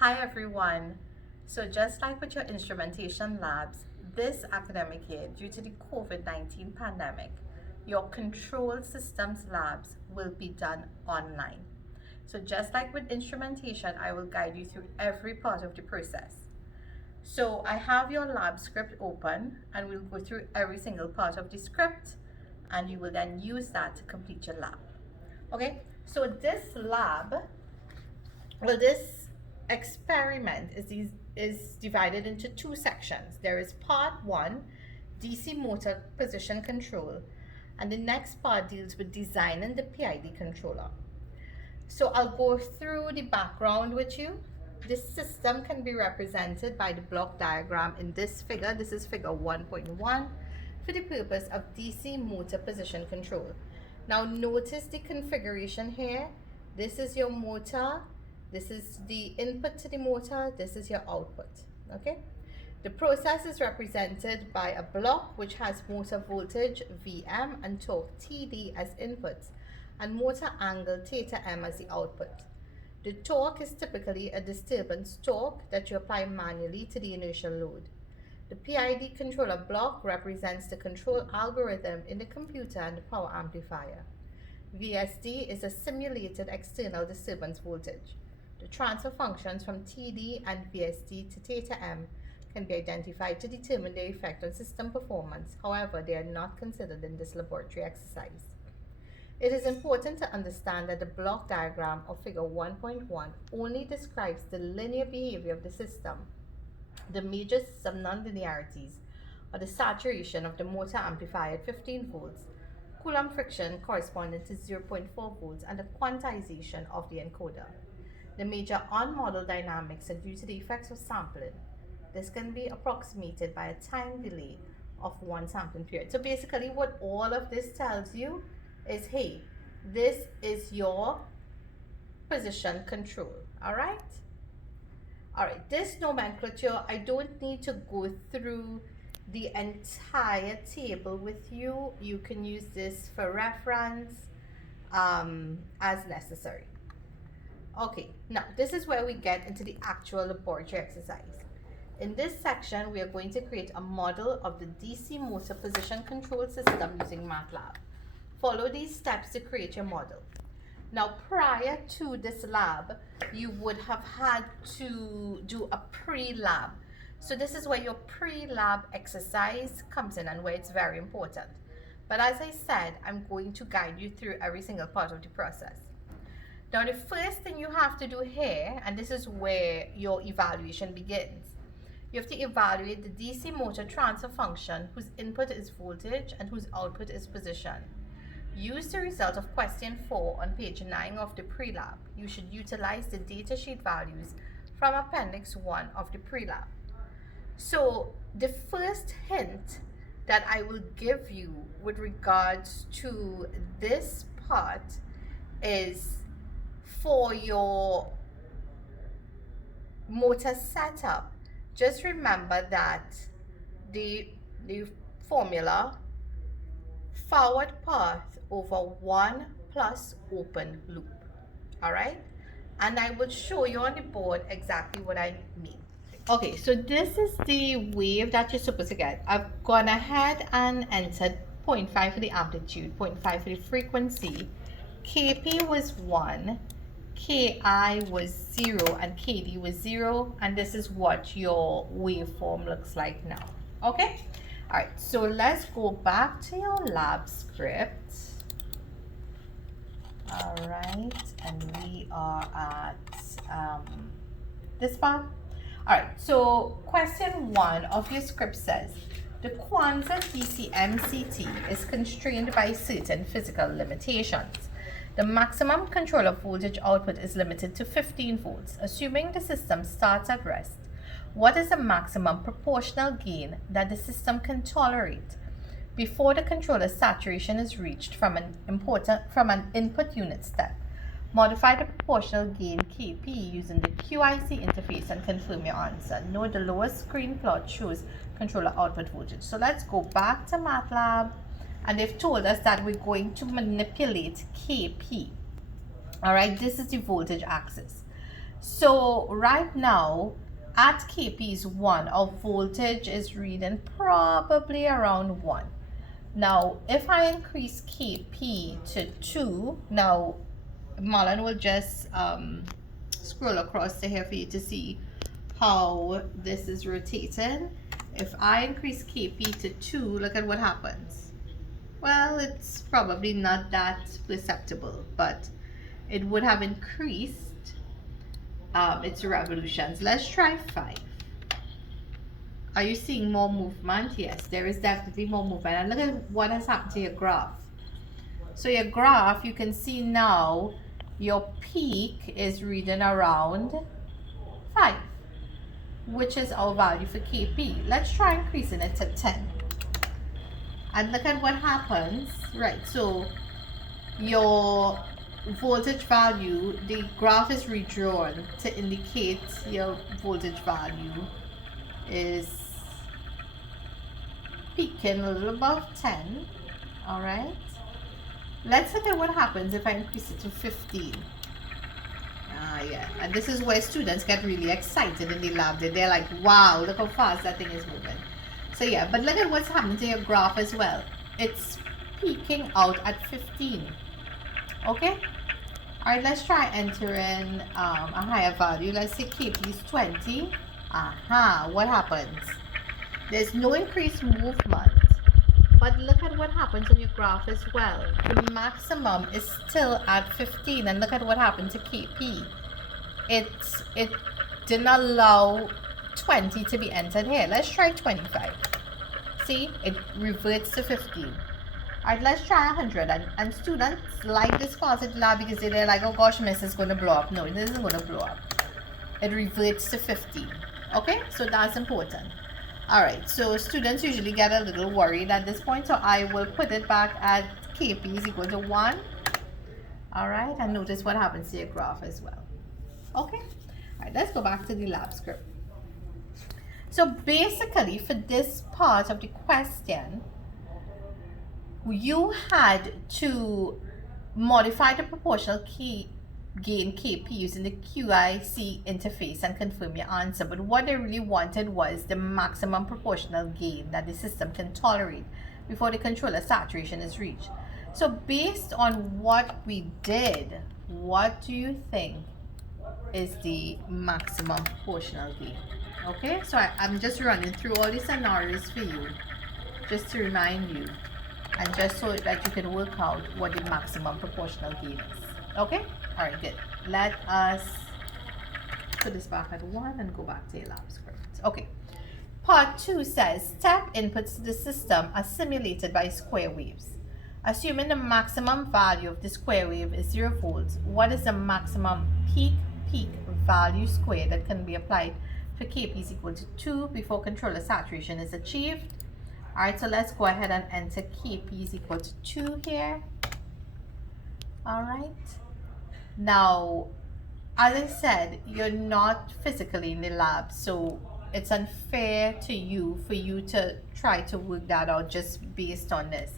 Hi everyone. So just like with your instrumentation labs, this academic year, due to the COVID-19 pandemic, your control systems labs will be done online. So just like with instrumentation, I will guide you through every part of the process. So I have your lab script open and we'll go through every single part of the script and you will then use that to complete your lab. Okay, so this experiment is divided into two sections. There is part one, DC motor position control, and the next part deals with designing the PID controller. So I'll go through the background with you. This system can be represented by the block diagram in this figure. This is figure 1.1 for the purpose of DC motor position control. Now notice the configuration here. This is your motor. This is the input to the motor. This is your output. Okay. The process is represented by a block which has motor voltage Vm and torque Td as inputs and motor angle theta m as the output. The torque is typically a disturbance torque that you apply manually to the inertial load. The PID controller block represents the control algorithm in the computer and the power amplifier. VSD is a simulated external disturbance voltage. The transfer functions from TD and VSD to theta m can be identified to determine their effect on system performance. However, they are not considered in this laboratory exercise. It is important to understand that the block diagram of figure 1.1 only describes the linear behavior of the system. The major system nonlinearities are the saturation of the motor amplifier at 15 volts, Coulomb friction corresponding to 0.4 volts, and the quantization of the encoder. The major on-model dynamics are due to the effects of sampling. This can be approximated by a time delay of one sampling period. So basically what all of this tells you is, hey, this is your position control. All right, this nomenclature, I don't need to go through the entire table with you. You can use this for reference as necessary. Okay, now this is where we get into the actual laboratory exercise. In this section, we are going to create a model of the DC motor position control system using MATLAB. Follow these steps to create your model. Now, prior to this lab, you would have had to do a pre-lab. So this is where your pre-lab exercise comes in and where it's very important. But as I said, I'm going to guide you through every single part of the process. Now, the first thing you have to do here, and this is where your evaluation begins, you have to evaluate the DC motor transfer function whose input is voltage and whose output is position. Use the result of question 4 on page 9 of the pre-lab. You should utilize the datasheet values from appendix 1 of the pre-lab. So the first hint that I will give you with regards to this part is for your motor setup. Just remember that the formula, forward path over 1 plus open loop. All right, and I will show you on the board exactly what I mean. Okay, so this is the wave that you're supposed to get. I've gone ahead and entered 0.5 for the amplitude, 0.5 for the frequency. KP was 1, Ki was 0, and Kd was 0, and this is what your waveform looks like now. Okay, all right, so let's go back to your lab script. All right, and we are at this part. All right, so question 1 of your script says the Kwanzaa DC MCT is constrained by certain physical limitations. The maximum controller voltage output is limited to 15 volts. Assuming the system starts at rest, what is the maximum proportional gain that the system can tolerate before the controller saturation is reached from an input unit step? Modify the proportional gain Kp using the QIC interface and confirm your answer. Note the lower screen plot shows controller output voltage. So let's go back to MATLAB. And they've told us that we're going to manipulate Kp. All right, this is the voltage axis. So right now at KP is 1, our voltage is reading probably around 1. Now if I increase KP to 2, now Marlon will just scroll across to here for you to see how this is rotating. If I increase KP to 2, look at what happens. Well, it's probably not that perceptible, but it would have increased its revolutions. Let's try 5. Are you seeing more movement? Yes, there is definitely more movement. And look at what has happened to your graph. So your graph, you can see now your peak is reading around 5, which is our value for KP. Let's try increasing it to 10. And look at what happens. Right, so your voltage value, the graph is redrawn to indicate your voltage value is peaking a little above 10. All right, let's look at what happens if I increase it to 15. Yeah, and this is where students get really excited in the lab. They're like, wow, look how fast that thing is moving. So yeah, but look at what's happening to your graph as well. It's peaking out at 15. Okay, all right, let's try entering a higher value. Let's say KP is 20. What happens? There's no increased movement, but look at what happens on your graph as well. The maximum is still at 15, and look at what happened to KP. It didn't allow 20 to be entered here. Let's try 25. See, it reverts to 15. All right, let's try 100. And students like this class at lab because they're like, oh gosh, miss, it's going to blow up. No, it isn't going to blow up. It reverts to 15. Okay, so that's important. All right, so students usually get a little worried at this point, so I will put it back at KP is equal to 1. All right, and notice what happens to your graph as well. Okay, all right, let's go back to the lab script. So basically for this part of the question, you had to modify the proportional gain KP using the QIC interface and confirm your answer. But what they really wanted was the maximum proportional gain that the system can tolerate before the controller saturation is reached. So based on what we did, what do you think is the maximum proportional gain? Okay, so I'm just running through all the scenarios for you, just to remind you, and just so that you can work out what the maximum proportional gain is. Okay, all right, good. Let us put this back at 1 and go back to your lab script. Okay, part 2 says step inputs to the system are simulated by square waves. Assuming the maximum value of the square wave is 0 volts, what is the maximum peak value squared that can be applied for KP is equal to 2 before controller saturation is achieved? All right, so let's go ahead and enter KP is equal to 2 here. All right, now as I said, you're not physically in the lab, so it's unfair to you for you to try to work that out just based on this.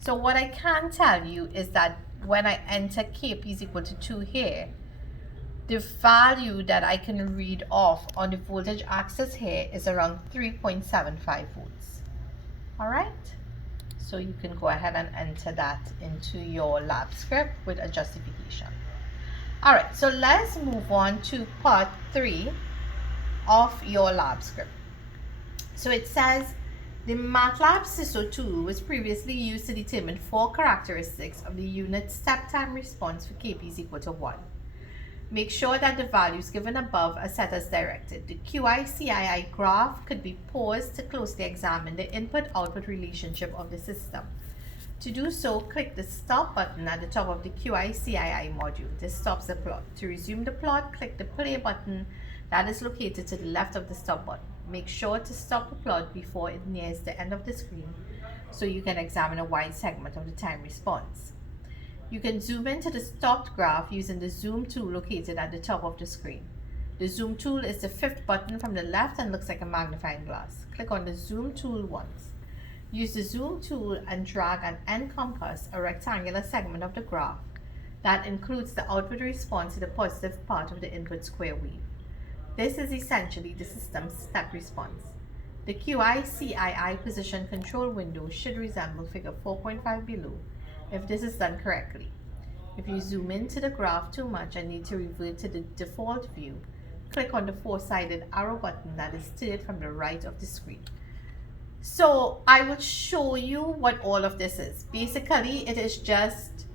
So what I can tell you is that when I enter KP is equal to 2 here, the value that I can read off on the voltage axis here is around 3.75 volts. All right, so you can go ahead and enter that into your lab script with a justification. All right, so let's move on to part 3 of your lab script. So it says the MATLAB SISO tool was previously used to determine 4 characteristics of the unit step time response for KP is equal to 1. Make sure that the values given above are set as directed. The QI-CII graph could be paused to closely examine the input-output relationship of the system. To do so, click the stop button at the top of the QI-CII module. This stops the plot. To resume the plot, click the play button that is located to the left of the stop button. Make sure to stop the plot before it nears the end of the screen so you can examine a wide segment of the time response. You can zoom into the stopped graph using the zoom tool located at the top of the screen. The zoom tool is the 5th button from the left and looks like a magnifying glass. Click on the zoom tool once. Use the zoom tool and drag and encompass a rectangular segment of the graph that includes the output response to the positive part of the input square wave. This is essentially the system's step response. The QI-CII position control window should resemble figure 4.5 below if this is done correctly. If you zoom into the graph too much and need to revert to the default view, click on the four-sided arrow button that is third from the right of the screen. So I will show you what all of this is. Basically, it is just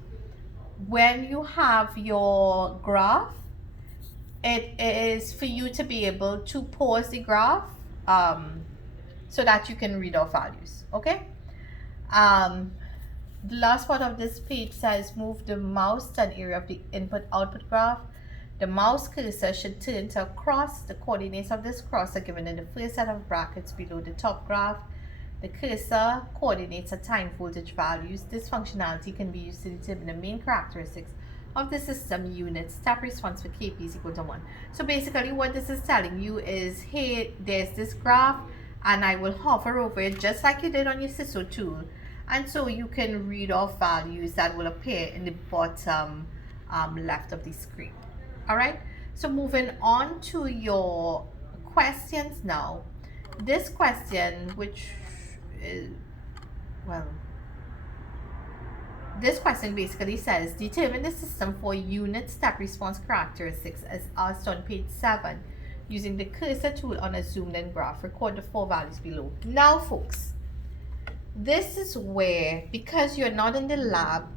when you have your graph, it is for you to be able to pause the graph so that you can read our values, okay? The last part of this page says move the mouse to an area of the input-output graph. The mouse cursor should turn to a cross. The coordinates of this cross are given in the first set of brackets below the top graph. The cursor coordinates are time voltage values. This functionality can be used to determine the main characteristics of the system unit step response for Kp is equal to 1. So basically what this is telling you is, hey, there's this graph, and I will hover over it just like you did on your CISO tool. And so you can read off values that will appear in the bottom left of the screen. All right, so moving on to your questions now. This question, which is, well, this question basically says, determine the system for unit step response characteristics as asked on page 7 using the cursor tool on a zoomed in graph. Record the 4 values below. Now, folks, this is where, because you're not in the lab,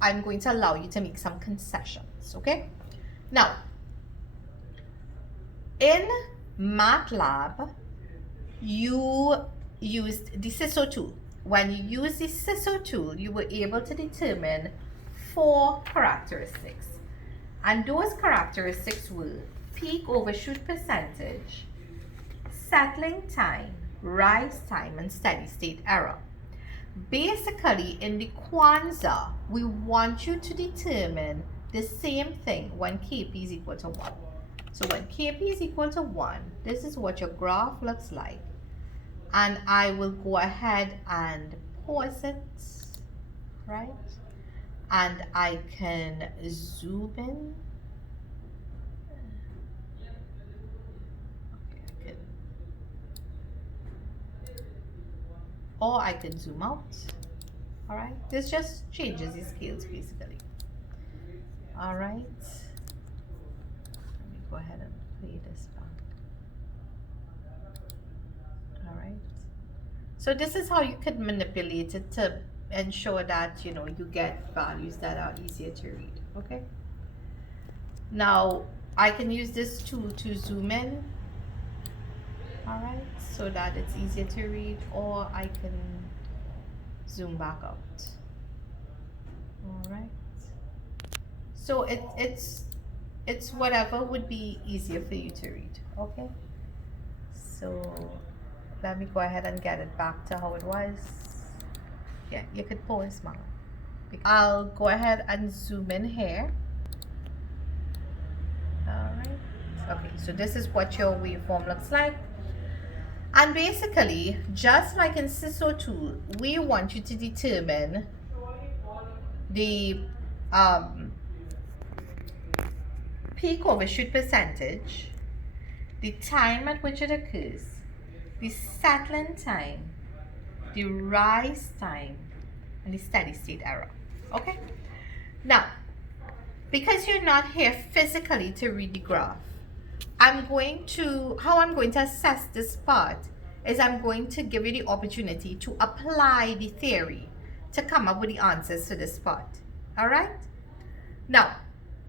I'm going to allow you to make some concessions, okay? Now, in MATLAB, you used the CISO tool. When you use the CISO tool, you were able to determine 4 characteristics. And those characteristics were peak overshoot percentage, settling time, rise time, and steady state error. Basically, in the Kwanzaa, we want you to determine the same thing when Kp is equal to 1. So when Kp is equal to 1, this is what your graph looks like. And I will go ahead and pause it, right? And I can zoom in. Okay, or I can zoom out. All right, this just changes the scales basically. All right, let me go ahead and play this back. All right, so this is how you can manipulate it to ensure that you get values that are easier to read. Okay, now I can use this tool to zoom in, all right, so that it's easier to read, or I can zoom back out. All right, so it's whatever would be easier for you to read. Okay, so let me go ahead and get it back to how it was. Yeah, you could pause now. I'll go ahead and zoom in here. All right, okay, so this is what your waveform looks like. And basically, just like in CISO tool, we want you to determine the peak overshoot percentage, the time at which it occurs, the settling time, the rise time, and the steady state error. Okay? Now, because you're not here physically to read the graph, how I'm going to assess this part is I'm going to give you the opportunity to apply the theory to come up with the answers to this part. All right? Now,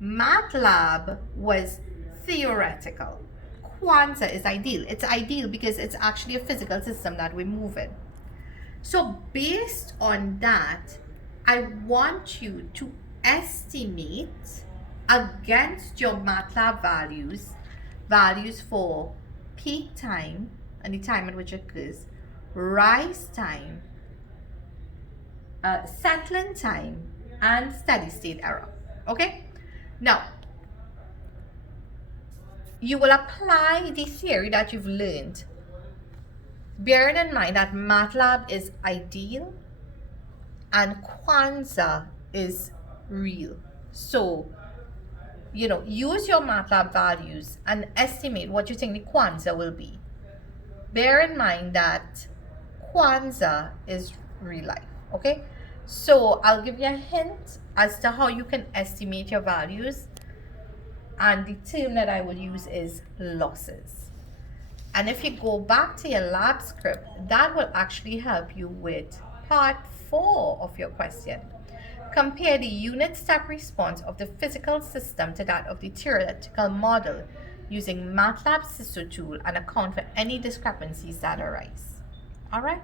MATLAB was theoretical. Kwanzaa is ideal. It's ideal because it's actually a physical system that we're moving. So based on that, I want you to estimate against your MATLAB values for peak time and the time at which it occurs, rise time, settling time, and steady state error. Okay? Now, you will apply the theory that you've learned, bearing in mind that MATLAB is ideal and Kwanzaa is real. So, use your MATLAB values and estimate what you think the Kwanzaa will be. Bear in mind that Kwanzaa is real life, okay? So I'll give you a hint as to how you can estimate your values, and the term that I will use is losses. And if you go back to your lab script, that will actually help you with part 4 of your question. Compare the unit step response of the physical system to that of the theoretical model using MATLAB SISO tool and account for any discrepancies that arise. All right?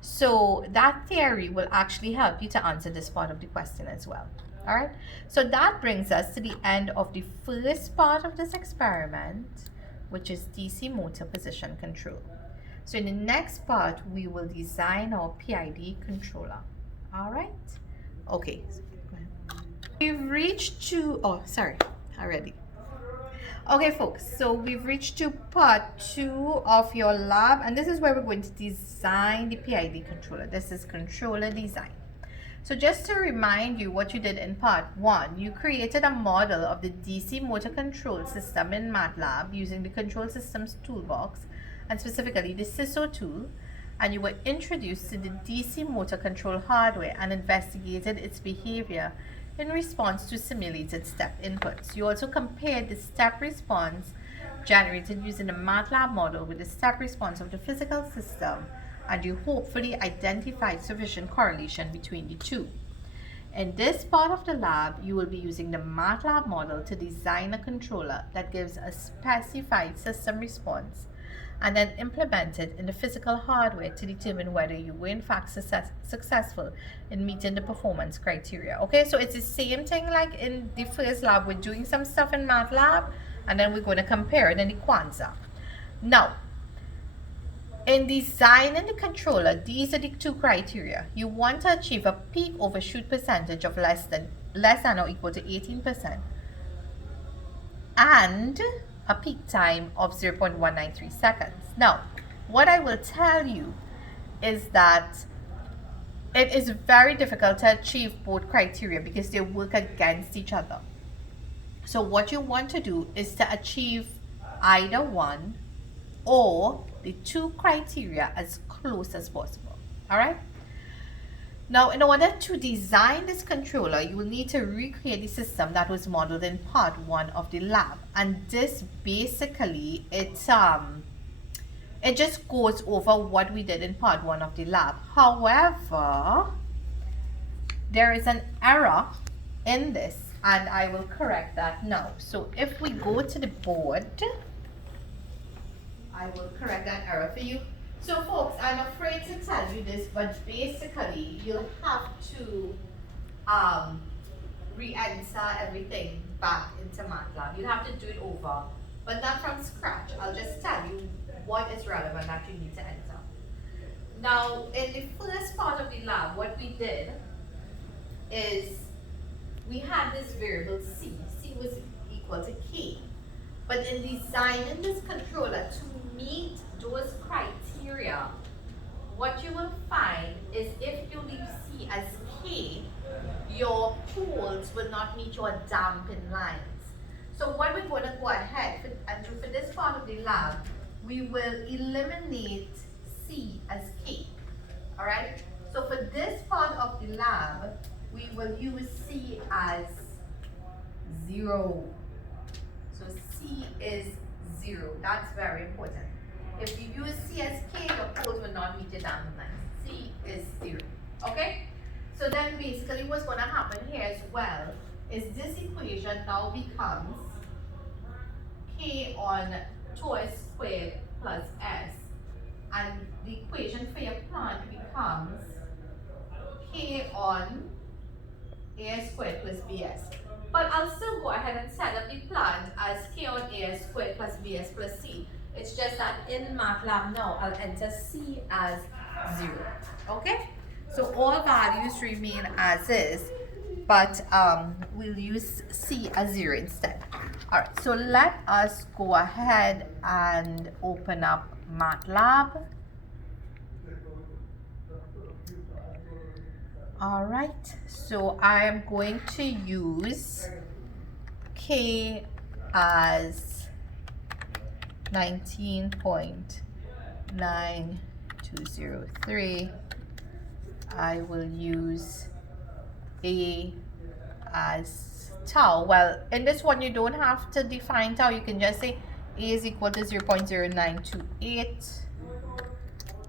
So that theory will actually help you to answer this part of the question as well. All right? So that brings us to the end of the first part of this experiment, which is DC motor position control. So in the next part, we will design our PID controller. All right? Okay. We've reached to, already. Okay, folks, so we've reached to part 2 of your lab, and this is where we're going to design the PID controller. This is controller design. So just to remind you what you did in part 1, you created a model of the DC motor control system in MATLAB using the control systems toolbox, and specifically the SISO tool, and you were introduced to the DC motor control hardware and investigated its behavior in response to simulated step inputs. You also compared the step response generated using the MATLAB model with the step response of the physical system, and you hopefully identified sufficient correlation between the two. In this part of the lab, you will be using the MATLAB model to design a controller that gives a specified system response and then implement it in the physical hardware to determine whether you were in fact successful in meeting the performance criteria. Okay, so it's the same thing like in the first lab. We're doing some stuff in MATLAB and then we're going to compare it in the Kwanzaa. Now, in designing the controller, these are the two criteria. You want to achieve a peak overshoot percentage of less than or equal to 18%, and a peak time of 0.193 seconds. Now, what I will tell you is that it is very difficult to achieve both criteria because they work against each other. So what you want to do is to achieve either one or the two criteria as close as possible. All right? Now, in order to design this controller, you will need to recreate the system that was modeled in part 1 of the lab. And this basically, it just goes over what we did in part 1 of the lab. However, there is an error in this, and I will correct that now. So if we go to the board, I will correct that error for you. So folks, I'm afraid to tell you this, but basically you'll have to re-enter everything back into MATLAB. You'll have to do it over, but not from scratch. I'll just tell you what is relevant that you need to enter. Now, in the first part of the lab, what we did is we had this variable C. C was equal to K. But in designing this controller to meet those criteria, what you will find is if you leave C as K, your poles will not meet your damping lines. So what we're going to go ahead and do for this part of the lab, we will eliminate C as K. All right? So for this part of the lab, we will use C as 0. So C is 0. That's very important. If you use C as K, your poles will not meet your damping lines. C is 0. Okay? So then basically what's going to happen here as well is this equation now becomes K on tau squared plus S. And the equation for your plant becomes K on AS squared plus BS. But I'll still go ahead and set up the plant as K on AS squared plus BS plus C. It's just that in MATLAB now, I'll enter C as 0. Okay? So all values remain as is, but we'll use C as 0 instead. All right, so let us go ahead and open up MATLAB. All right, so I am going to use K as 19.9203. I will use A as tau. Well, in this one, you don't have to define tau. You can just say A is equal to 0.0928.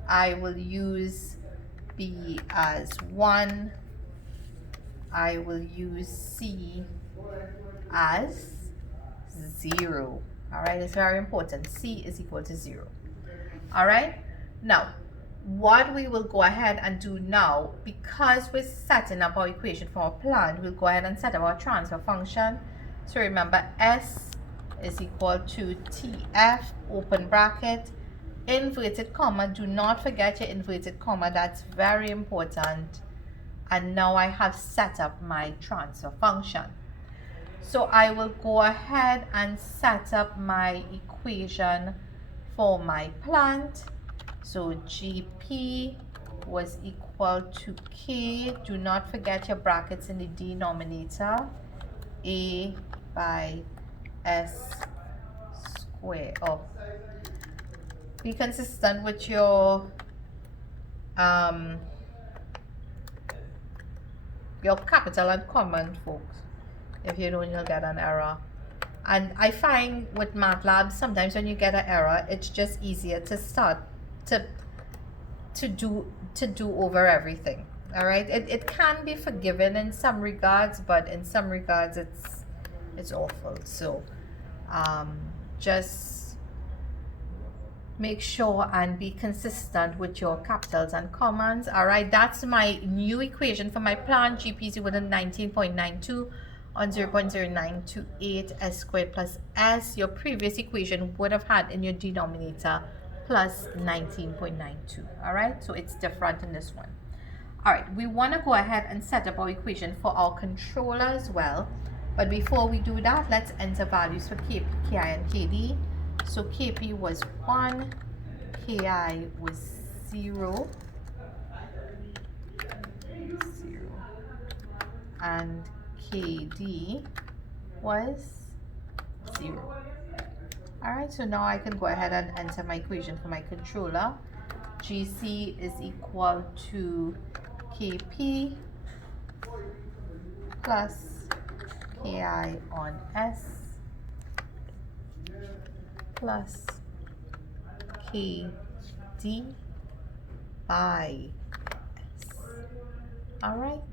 I will use B as 1. I will use C as 0. All right, it's very important. C is equal to 0. All right, now what we will go ahead and do now, because we're setting up our equation for our plant, we'll go ahead and set up our transfer function. So remember, S is equal to TF, open bracket, inverted comma. Do not forget your inverted comma. That's very important. And now I have set up my transfer function. So I will go ahead and set up my equation for my plant. So GP was equal to K, do not forget your brackets in the denominator, A by S square. Oh, be consistent with your capital and common, folks. If you don't, you'll get an error. And I find with MATLAB, sometimes when you get an error, it's just easier to start to do over everything. All right, it can be forgiven in some regards, but in some regards it's awful. So just make sure and be consistent with your capitals and commas. All right, that's my new equation for my plant. GP is equal to 19.92 on 0.0928 S squared plus S. Your previous equation would have had in your denominator plus 19.92. All right, so it's different in this one. All right, we want to go ahead and set up our equation for our controller as well. But before we do that, let's enter values for KP, KI, and KD. So KP was 1, KI was 0, and KD was 0. All right, so now I can go ahead and enter my equation for my controller. GC is equal to KP plus KI on S plus KD by S. All right,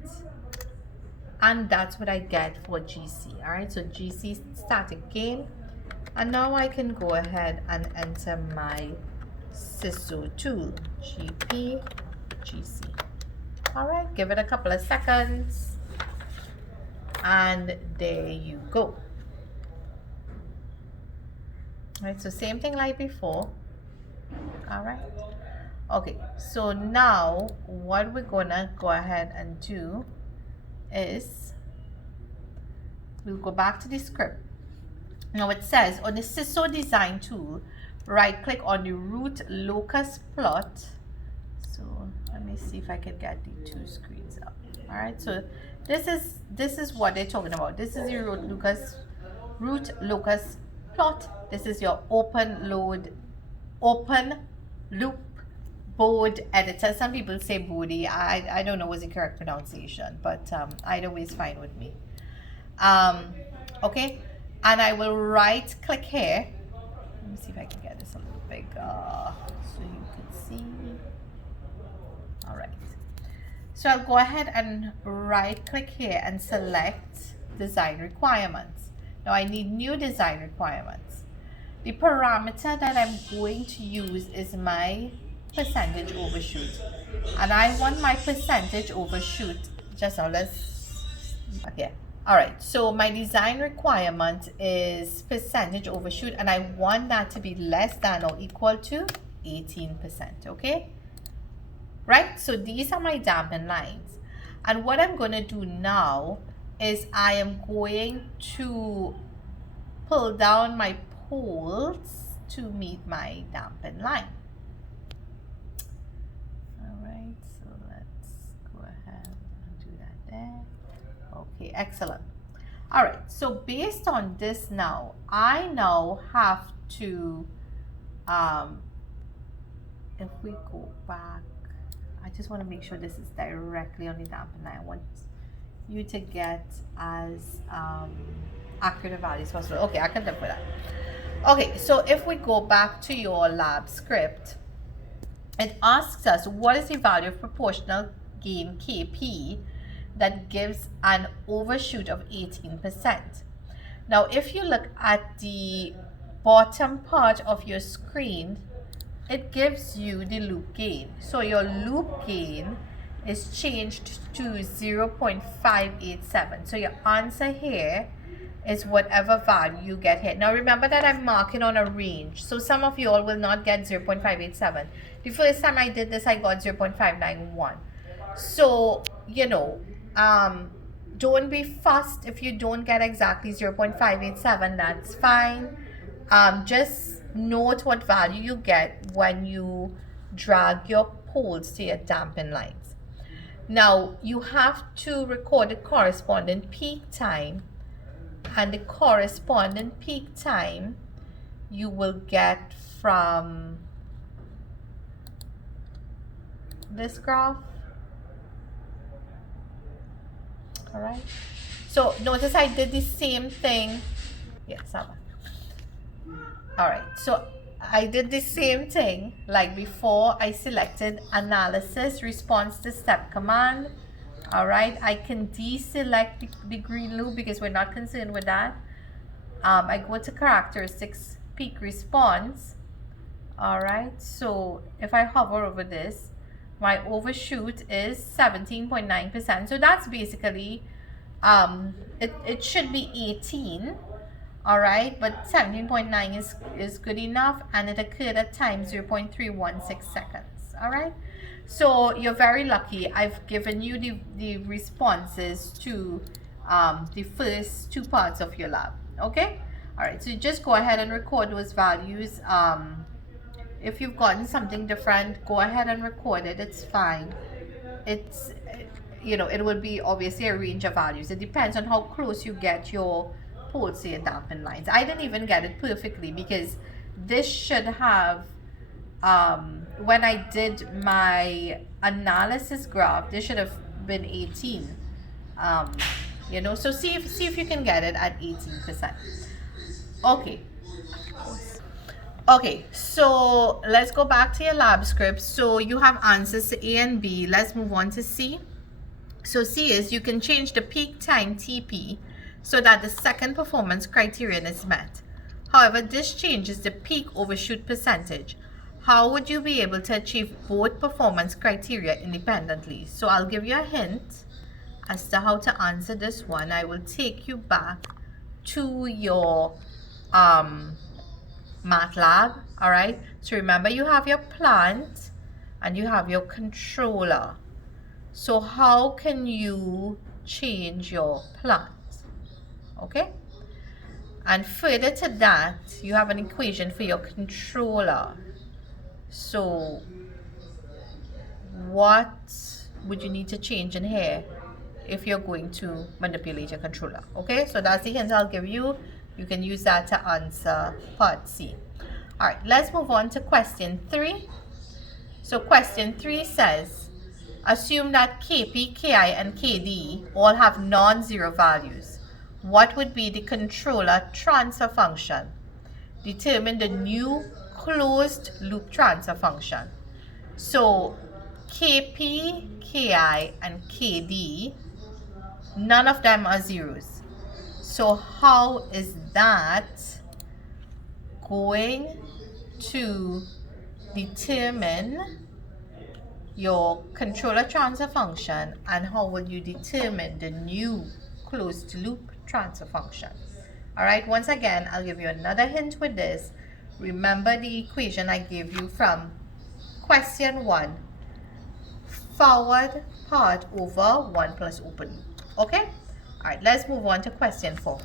and that's what I get for GC. All right, so GC static gain, and now I can go ahead and enter my CISO tool, GP, GC. All right, give it a couple of seconds, and there you go. All right, so same thing like before. All right, okay, so now what we're gonna go ahead and do is we'll go back to the script. Now it says on the CISO design tool, right click on the root locus plot. So let me see if I can get the two screens up. All right, so this is what they're talking about. This is the root locus plot. This is your open loop board editor. Some people say Bodhi. I don't know what's the correct pronunciation, but either way is fine with me. Okay, and I will right click here. Let me see if I can get this a little bigger so you can see. All right, so I'll go ahead and right click here and select design requirements. Now I need new design requirements. The parameter that I'm going to use is my percentage overshoot, and I want my percentage overshoot just now. Okay. All right, so my design requirement is percentage overshoot, and I want that to be less than or equal to 18%. Okay, right, so these are my dampen lines, and what I'm going to do now is I am going to pull down my poles to meet my dampen line. All right, so let's go ahead and there. Okay, excellent. All right, so based on this now, I now have to, if we go back, I just want to make sure this is directly on the dampen line. I want you to get as accurate a value as possible. Okay, I can live with that. Okay, so if we go back to your lab script, it asks us what is the value of proportional gain KP that gives an overshoot of 18%. Now, if you look at the bottom part of your screen, it gives you the loop gain. So your loop gain is changed to 0.587. So your answer here is whatever value you get here. Now remember that I'm marking on a range. So some of you all will not get 0.587. The first time I did this, I got 0.591. So, you know, don't be fussed if you don't get exactly 0.587. That's fine. Just note what value you get when you drag your poles to your dampen lines. Now, you have to record the corresponding peak time, and the corresponding peak time you will get from this graph. All right. So notice I did the same thing. Yes, all right, so I did the same thing like before. I selected analysis response to step command. All right, I can deselect the green loop because we're not concerned with that. I go to characteristics peak response. All right, so if I hover over this, my overshoot is 17.9%. So that's basically it should be 18. All right, but 17.9 is good enough, and it occurred at time 0.316 seconds. All right, so you're very lucky. I've given you the responses to the first two parts of your lab. Okay, all right, so just go ahead and record those values. If you've gotten something different, go ahead and record it. It's fine. It's, you know, it will be obviously a range of values. It depends on how close you get your poles to your dampen lines. I didn't even get it perfectly because this should have, when I did my analysis graph, this should have been 18. You know, so see if you can get it at 18%. Okay. Okay, so let's go back to your lab script. So you have answers to A and B. Let's move on to C. So C is you can change the peak time TP so that the second performance criterion is met. However, this changes the peak overshoot percentage. How would you be able to achieve both performance criteria independently? So I'll give you a hint as to how to answer this one. I will take you back to your MATLAB. All right, so remember you have your plant and you have your controller. So how can you change your plant? Okay, and further to that, you have an equation for your controller. So what would you need to change in here if you're going to manipulate your controller? Okay, so that's the hint I'll give you. You can use that to answer part C. All right, let's move on to question 3. So question 3 says, assume that Kp, Ki, and Kd all have non-zero values. What would be the controller transfer function? Determine the new closed loop transfer function. So Kp, Ki, and Kd, none of them are zeros. So how is that going to determine your controller transfer function, and how will you determine the new closed loop transfer function? All right, once again, I'll give you another hint with this. Remember the equation I gave you from question 1, forward part over 1 plus open loop. Okay, all right, let's move on to question 4.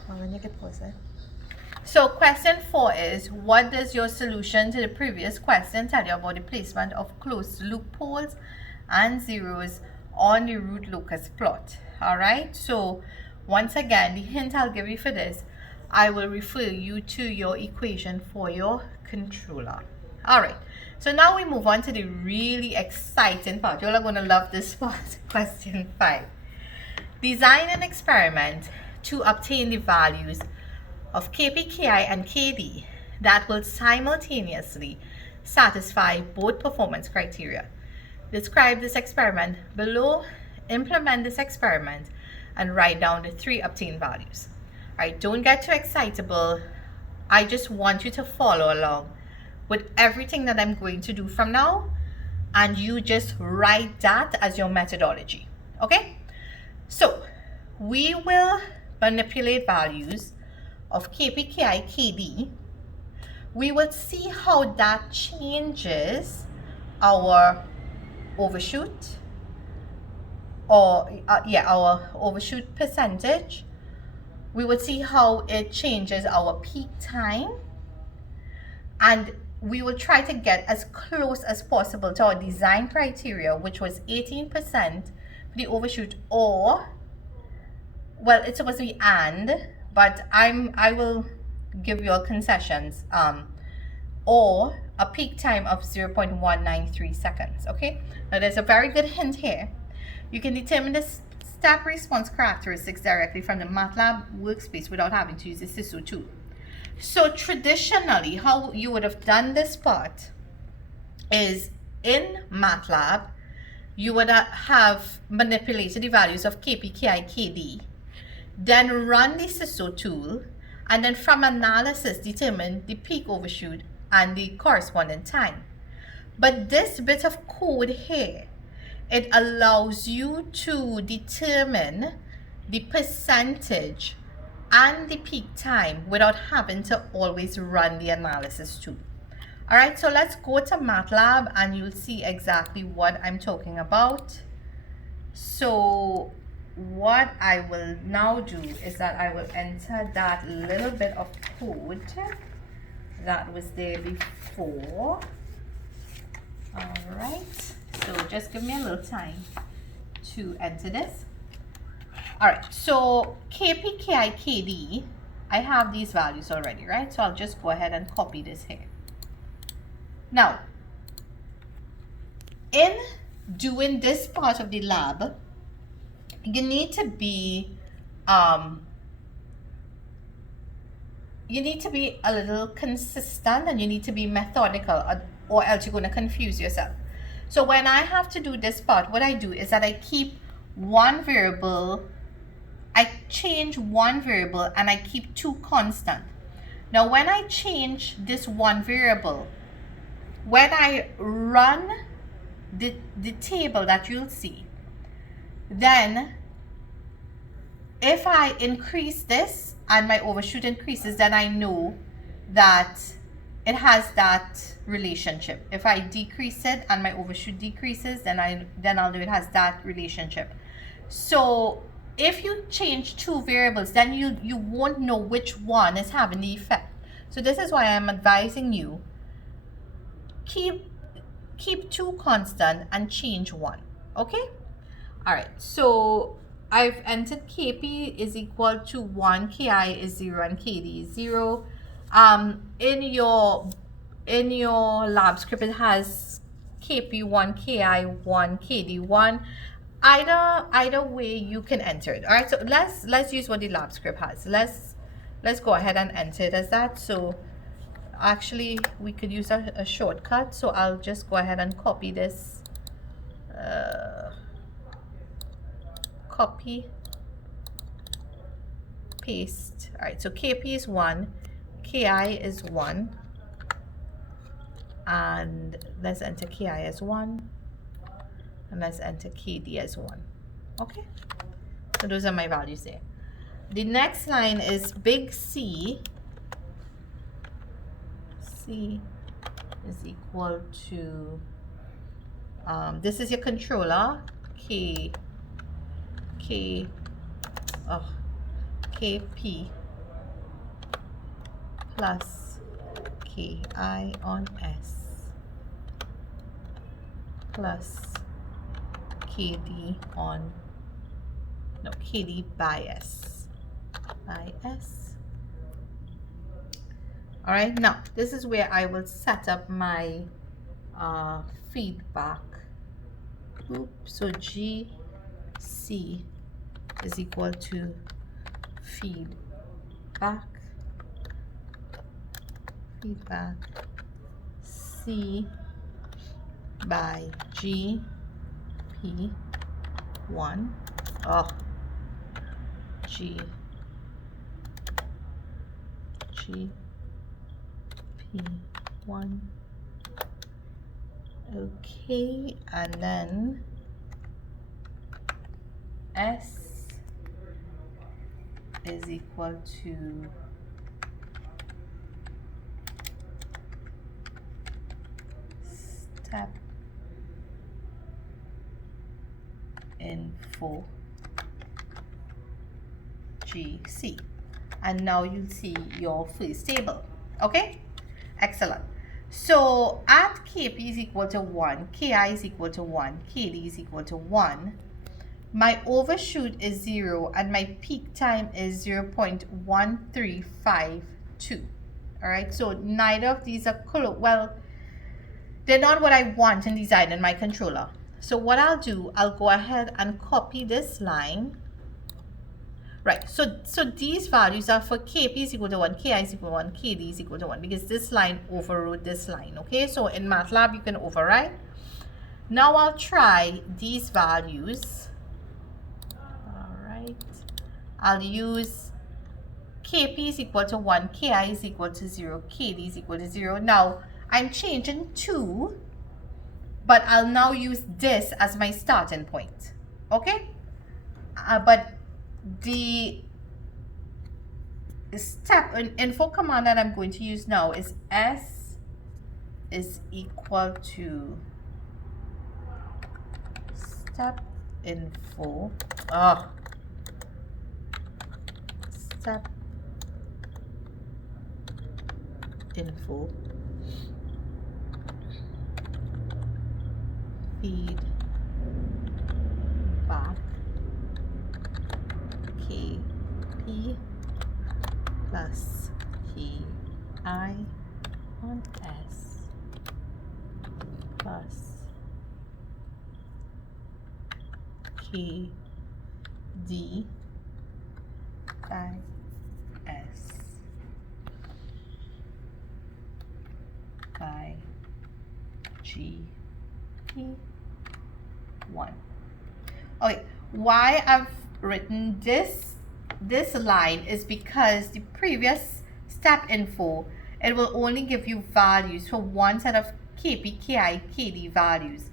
So question 4 is, what does your solution to the previous question tell you about the placement of closed loop poles and zeros on the root locus plot. All right, so once again, the hint I'll give you for this, I will refer you to your equation for your controller. All right, so now we move on to the really exciting part. You're going to love this part. Question 5. Design an experiment to obtain the values of Kp, Ki, and Kd that will simultaneously satisfy both performance criteria. Describe this experiment below, implement this experiment, and write down the 3 obtained values. All right, don't get too excitable. I just want you to follow along with everything that I'm going to do from now, and you just write that as your methodology, okay? So we will manipulate values of Kp, Ki, Kd. We will see how that changes our overshoot, or our overshoot percentage. We would see how it changes our peak time, and we will try to get as close as possible to our design criteria, which was 18% for the overshoot, or, well, it's supposed to be and, but I will give you all concessions, or a peak time of 0.193 seconds. Okay, now there's a very good hint here. You can determine the step response characteristics directly from the MATLAB workspace without having to use the SISO tool. So traditionally, how you would have done this part is in MATLAB, you would have manipulated the values of Kp, Ki, Kd, then run the SISO tool, and then from analysis determine the peak overshoot and the corresponding time. But this bit of code here, it allows you to determine the percentage and the peak time without having to always run the analysis tool. All right, so let's go to MATLAB and you'll see exactly what I'm talking about. So what I will now do is that I will enter that little bit of code that was there before. All right, so just give me a little time to enter this. All right, so Kp, Ki, Kd, I have these values already, right? So I'll just go ahead and copy this here. Now, in doing this part of the lab, you need to be a little consistent, and you need to be methodical, or else you're going to confuse yourself. So when I have to do this part, what I do is that I keep one variable, I change one variable, and I keep 2 constant. Now when I change this one variable, when I run the table that you'll see, then if I increase this and my overshoot increases, then I know that it has that relationship. If I decrease it and my overshoot decreases, then I'll know it has that relationship. So if you change 2 variables, then you won't know which one is having the effect. So this is why I'm advising you, keep 2 constant and change 1. Okay? All right, so I've entered Kp is equal to 1, Ki is 0, and Kd is 0. In your lab script, it has Kp1, Ki1, Kd1. Either way you can enter it. All right, so let's use what the lab script has. Let's go ahead and enter it as that. So actually we could use a shortcut, so I'll just go ahead and copy this, copy, paste. All right, so Kp is 1, Ki is 1, and let's enter Ki as 1, and let's enter Kd as 1. Okay, so those are my values there. The next line is big C. C is equal to, this is your controller, Kp plus Ki on S plus KD on, no, KD by S. By S. All right, now this is where I will set up my feedback loop. So GC is equal to feedback C by GP1. Oh, GP1. Okay, and then S is equal to step info GC. And now you'll see your first table. Okay, excellent. So at KP is equal to 1, KI is equal to 1, KD is equal to 1, my overshoot is 0 and my peak time is 0.1352. All right, so neither of these are close. Well, they're not what I want and design in my controller. So what I'll do, I'll go ahead and copy this line. Right, so these values are for KP is equal to 1, KI is equal to 1, KD is equal to 1, because this line overrode this line, okay? So in MATLAB, you can override. Now I'll try these values. All right, I'll use KP is equal to 1, KI is equal to 0, KD is equal to 0. Now, I'm changing 2, but I'll now use this as my starting point, okay? But the step info command that I'm going to use now is S is equal to step info step info feedback KP plus KI on S plus KD by S by GP1. Okay, why I've written this line is because the previous step info, it will only give you values for one set of KP, KI, KD values.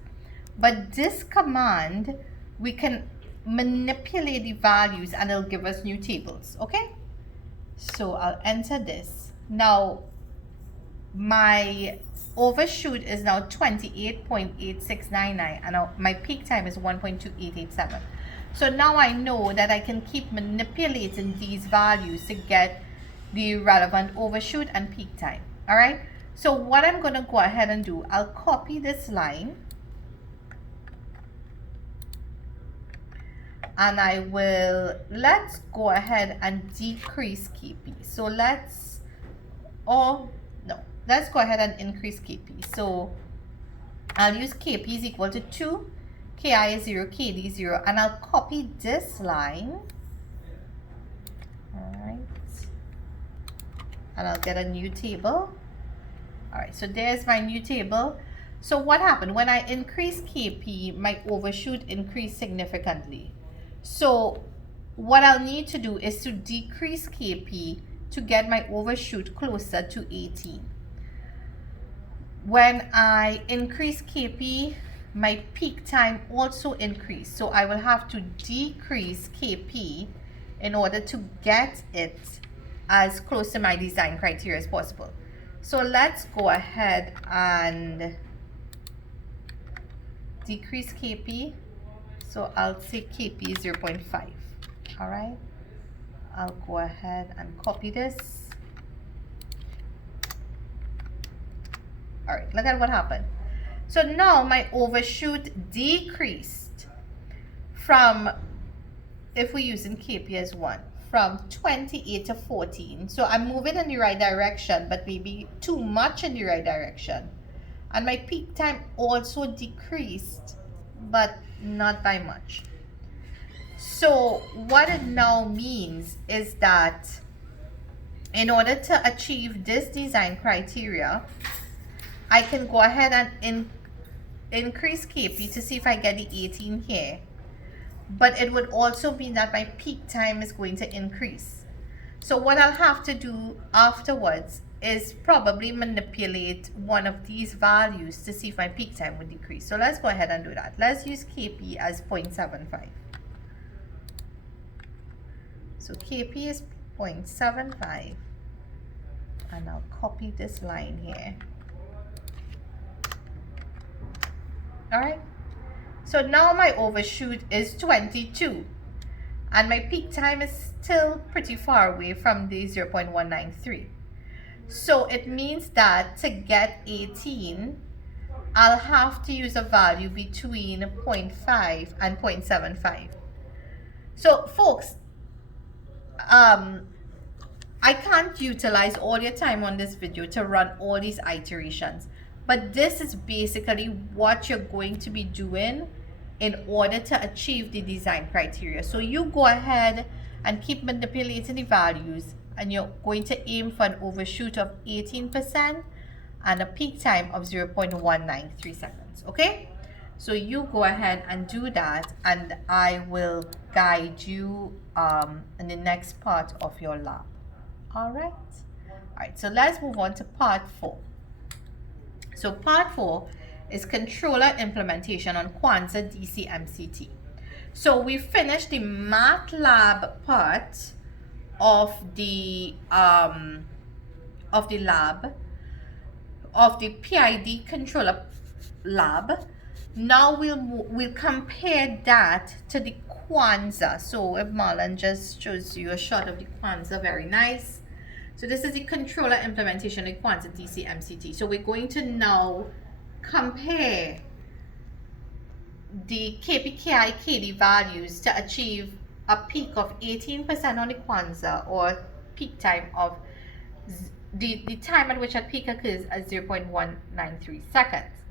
But this command, we can manipulate the values and it'll give us new tables, okay? So I'll enter this. Now, my overshoot is now 28.8699 and my peak time is 1.2887. So now I know that I can keep manipulating these values to get the relevant overshoot and peak time. All right, so what I'm going to go ahead and do, I'll copy this line and I will, let's go ahead and decrease KP. So let's go ahead and increase KP. So I'll use KP is equal to 2, KI is 0, KD is 0, and I'll copy this line. All right, and I'll get a new table. All right, so there's my new table. So what happened when I increased KP, my overshoot increased significantly. So what I'll need to do is to decrease KP to get my overshoot closer to 18. When I increase KP, my peak time also increased. So I will have to decrease KP in order to get it as close to my design criteria as possible. So let's go ahead and decrease KP. So I'll say KP is 0.5. All right, I'll go ahead and copy this. All right, look at what happened. So now my overshoot decreased from, if we're using KP as 1, from 28 to 14. So I'm moving in the right direction, but maybe too much in the right direction. And my peak time also decreased, but not by much. So what it now means is that in order to achieve this design criteria, I can go ahead and increase KP to see if I get the 18 here. But it would also mean that my peak time is going to increase. So what I'll have to do afterwards is probably manipulate one of these values to see if my peak time would decrease. So let's go ahead and do that. Let's use KP as 0.75. So KP is 0.75. And I'll copy this line here. All right. So now my overshoot is 22. And my peak time is still pretty far away from the 0.193. So it means that to get 18, I'll have to use a value between 0.5 and 0.75. So folks, I can't utilize all your time on this video to run all these iterations, but this is basically what you're going to be doing in order to achieve the design criteria. So you go ahead and keep manipulating the values, and you're going to aim for an overshoot of 18% and a peak time of 0.193 seconds. Okay, so you go ahead and do that, and I will guide you in the next part of your lab. All right, so let's move on to part 4. So part 4 is controller implementation on Kwanzaa DC-MCT. So we finished the MATLAB part of the lab, of the PID controller lab. Now we'll compare that to the Kwanzaa. So if Marlon just shows you a shot of the Kwanzaa, very nice. So this is the controller implementation of Kwanzaa DC-MCT. So we're going to now compare the KPKI KD values to achieve a peak of 18% on the Kwanzaa, or peak time of the time at which a peak occurs at 0.193 seconds.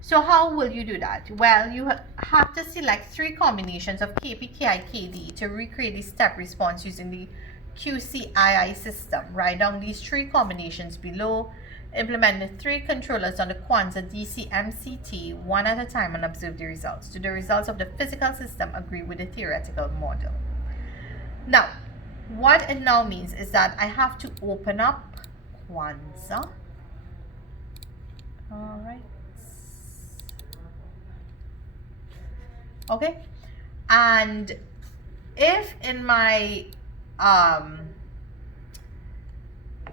So how will you do that? Well, you have to select 3 combinations of KPKI KD to recreate the step response using the QCII system. Write down these 3 combinations below. Implement the 3 controllers on the Kwanzaa DC-MCT one at a time and observe the results. Do the results of the physical system agree with the theoretical model? Now, what it now means is that I have to open up Kwanzaa. All right. Okay. And if in my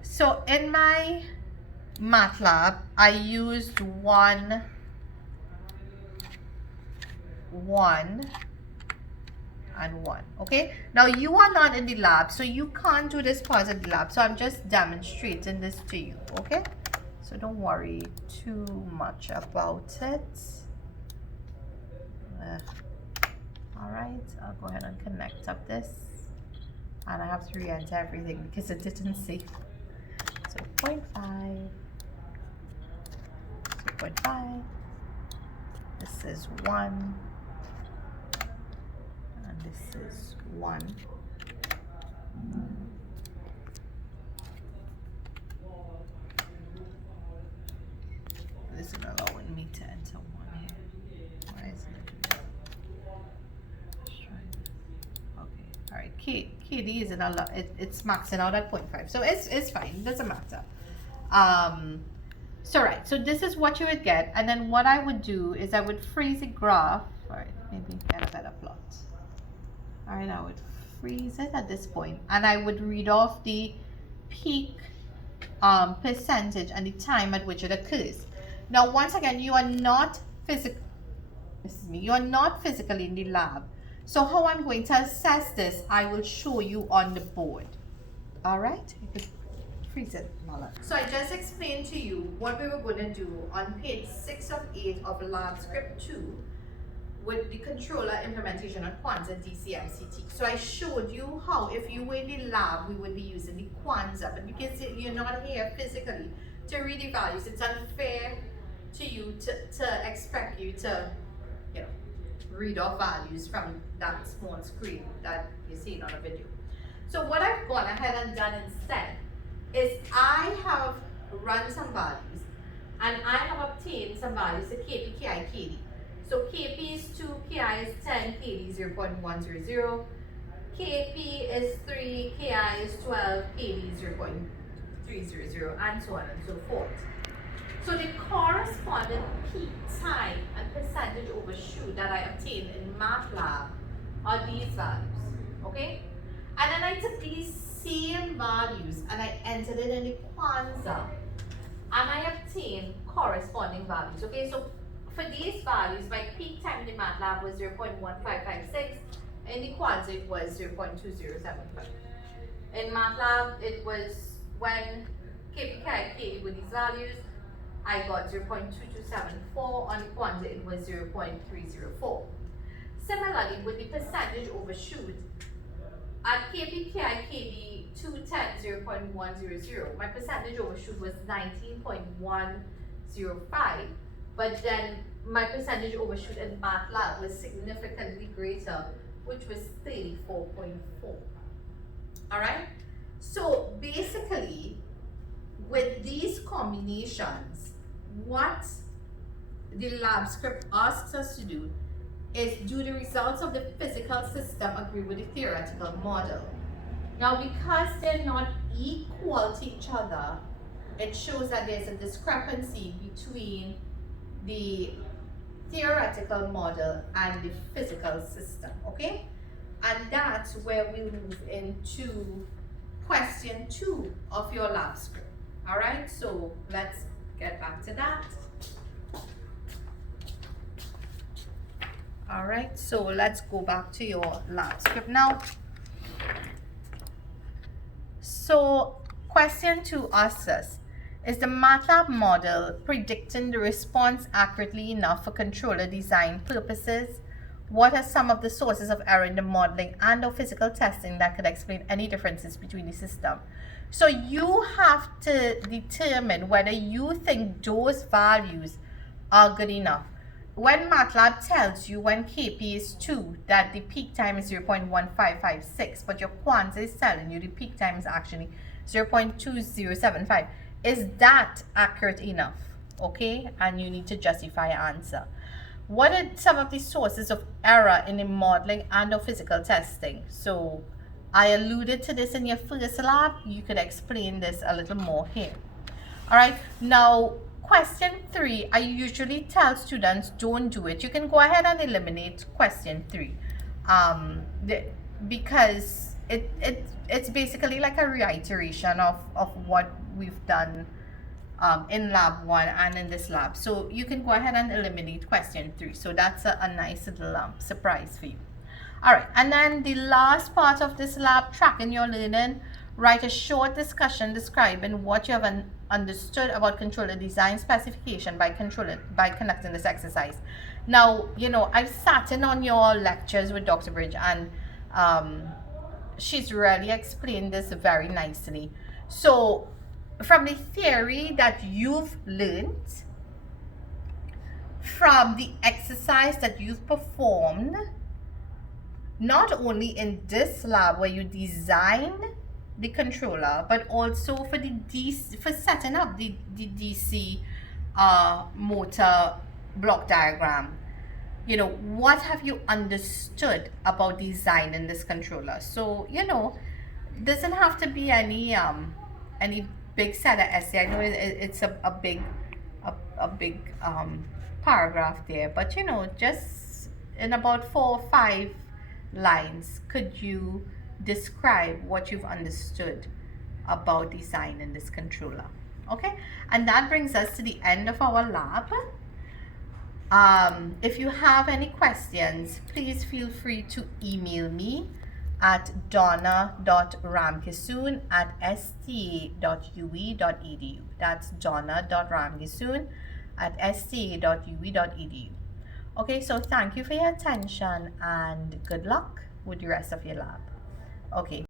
so in my MATLAB, I used 1, 1, and 1. Okay, now you are not in the lab, so you can't do this part of the lab, so I'm just demonstrating this to you. Okay, so don't worry too much about it. All right, I'll go ahead and connect up this, and I have to re-enter everything because it didn't save. So 0.5, 2.5, this is 1, and this is 1. This is allowing me to enter 1 here. Why isn't it doing that? Okay, all right. KD isn't allowed. It's maxing out at 0.5, so it's fine. It doesn't matter. So right, so this is what you would get, and then what I would do is I would freeze the graph. All right, maybe get a better plot. All right, I would freeze it at this point, and I would read off the peak percentage and the time at which it occurs. Now, once again, you are not physically in the lab. So how I'm going to assess this, I will show you on the board. All right, you could freeze it, Mala. So I just explained to you what we were going to do on page 6 of 8 of lab script 2. with the controller implementation on Kwanzaa DCMCT. So I showed you how if you were in the lab, we would be using the Kwanzaa, but because you're not here physically to read the values, it's unfair to you to expect you to, you know, read off values from that small screen that you're seeing on a video. So what I've gone ahead and done instead is I have run some values and I have obtained some values to KP, KI, KD. So KP is 2, KI is 10, KD is 0.100, KP is 3, KI is 12, KD is 0.300, and so on and so forth. So the corresponding peak time and percentage overshoot that I obtained in MATLAB are these values, okay? And then I took these same values and I entered it in the Kwanzaa and I obtained corresponding values, okay? So for these values, my peak time in the MATLAB was 0.1556, in the Kwanzaa it was 0.2075. In MATLAB, it was when KPK came with these values, I got 0.2274, on Kwanzaa it was 0.304. Similarly, with the percentage overshoot, at KPKI KD 210 0.100, my percentage overshoot was 19.105, but then my percentage overshoot in MATLAB was significantly greater, which was 34.4. Alright? So basically, with these combinations, what the lab script asks us to do is do the results of the physical system agree with the theoretical model. Now, because they're not equal to each other, it shows that there's a discrepancy between the theoretical model and the physical system, okay? And that's where we move into question 2 of your lab script. All right, so let's get back to that. All right, so let's go back to your lab script now. So question 2 asks us, is the MATLAB model predicting the response accurately enough for controller design purposes? What are some of the sources of error in the modeling and or physical testing that could explain any differences between the system? So you have to determine whether you think those values are good enough. When MATLAB tells you when KP is 2 that the peak time is 0.1556, but your Kwanzaa is telling you the peak time is actually 0.2075, is that accurate enough? Okay, and you need to justify your answer. What are some of the sources of error in the modeling and or physical testing? So I alluded to this in your first lab. You could explain this a little more here. All right, now question 3, I usually tell students don't do it. You can go ahead and eliminate question 3 because it's basically like a reiteration of what we've done in lab 1 and in this lab. So you can go ahead and eliminate question 3. So that's a nice little surprise for you. All right, and then the last part of this lab, tracking your learning, write a short discussion describing what you have understood about controller design specification by conducting this exercise. Now, you know, I've sat in on your lectures with Dr. Bridge, and she's really explained this very nicely. So from the theory that you've learned, from the exercise that you've performed, not only in this lab where you design the controller, but also for the DC, for setting up the DC motor block diagram. You know, what have you understood about designing this controller? So, you know, doesn't have to be any big set of essay. I know it's a big paragraph there, but you know, just in about 4 or 5 lines, could you describe what you've understood about designing this controller? Okay, and that brings us to the end of our lab. If you have any questions, please feel free to email me at donna.ramkisoon@sta.ue.edu. That's donna.ramkisoon@sta.ue.edu. Okay, so thank you for your attention and good luck with the rest of your lab. Okay.